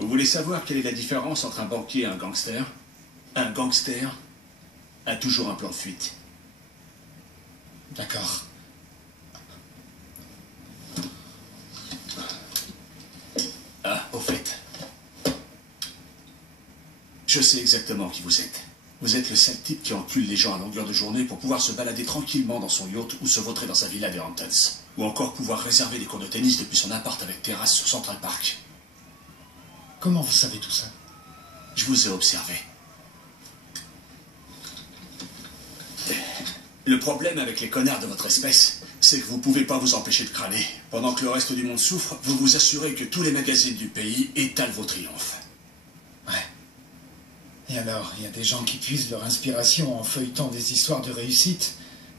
Vous voulez savoir quelle est la différence entre un banquier et un gangster? Un gangster a toujours un plan de fuite. D'accord. Ah, au fait. Je sais exactement qui vous êtes. Vous êtes le sale type qui encule les gens à longueur de journée pour pouvoir se balader tranquillement dans son yacht ou se vautrer dans sa villa des Hamptons. Ou encore pouvoir réserver des cours de tennis depuis son appart avec terrasse sur Central Park. Comment vous savez tout ça? Je vous ai observé. Le problème avec les connards de votre espèce, c'est que vous ne pouvez pas vous empêcher de crâner. Pendant que le reste du monde souffre, vous vous assurez que tous les magazines du pays étalent vos triomphes. Ouais. Et alors, il y a des gens qui puisent leur inspiration en feuilletant des histoires de réussite.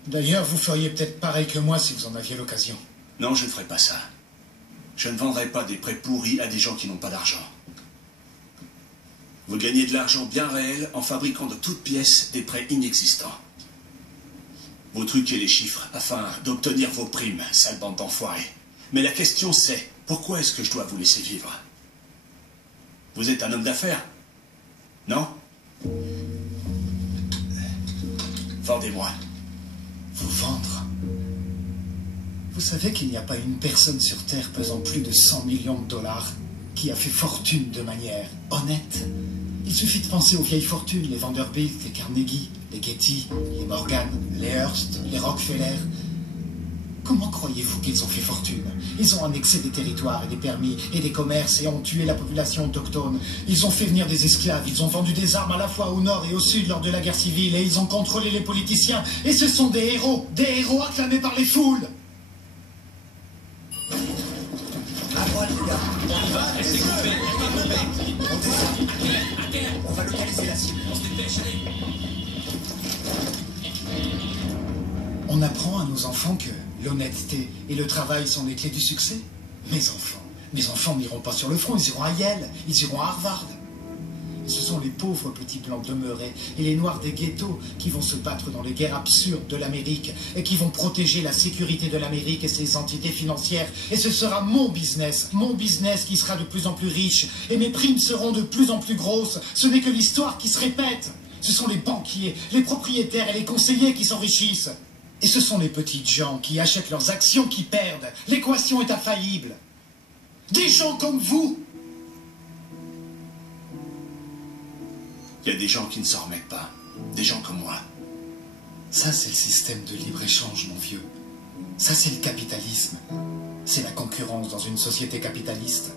D'ailleurs, vous feriez peut-être pareil que moi si vous en aviez l'occasion. Non, je ne ferai pas ça. Je ne vendrai pas des prêts pourris à des gens qui n'ont pas d'argent. Vous gagnez de l'argent bien réel en fabriquant de toutes pièces des prêts inexistants. Vous truquez les chiffres afin d'obtenir vos primes, sale bande d'enfoirés. Mais la question c'est, pourquoi est-ce que je dois vous laisser vivre? Vous êtes un homme d'affaires? Non? Vendez-moi. Vous vendre? Vous savez qu'il n'y a pas une personne sur Terre pesant plus de 100 millions de dollars qui a fait fortune de manière honnête? Il suffit de penser aux vieilles fortunes, les Vanderbilt, les Carnegie, les Getty, les Morgan, les Hearst, les Rockefeller. Comment croyez-vous qu'ils ont fait fortune? Ils ont annexé des territoires et des permis et des commerces et ont tué la population autochtone. Ils ont fait venir des esclaves, ils ont vendu des armes à la fois au nord et au sud lors de la guerre civile et ils ont contrôlé les politiciens. Et ce sont des héros acclamés par les foules. À droite, les gars. On y va, restez coupés, on descend. On va localiser la cible. On se dépêche, allez. On apprend à nos enfants que l'honnêteté et le travail sont les clés du succès. Mes enfants n'iront pas sur le front, ils iront à Yale, ils iront à Harvard. Ce sont les pauvres petits blancs demeurés et les noirs des ghettos qui vont se battre dans les guerres absurdes de l'Amérique et qui vont protéger la sécurité de l'Amérique et ses entités financières. Et ce sera mon business qui sera de plus en plus riche et mes primes seront de plus en plus grosses. Ce n'est que l'histoire qui se répète. Ce sont les banquiers, les propriétaires et les conseillers qui s'enrichissent. Et ce sont les petites gens qui achètent leurs actions qui perdent. L'équation est infaillible. Des gens comme vous. Il y a des gens qui ne s'en remettent pas. Des gens comme moi. Ça, c'est le système de libre-échange, mon vieux. Ça, c'est le capitalisme. C'est la concurrence dans une société capitaliste.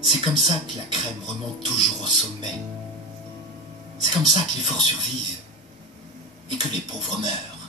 C'est comme ça que la crème remonte toujours au sommet. C'est comme ça que les forts survivent et que les pauvres meurent.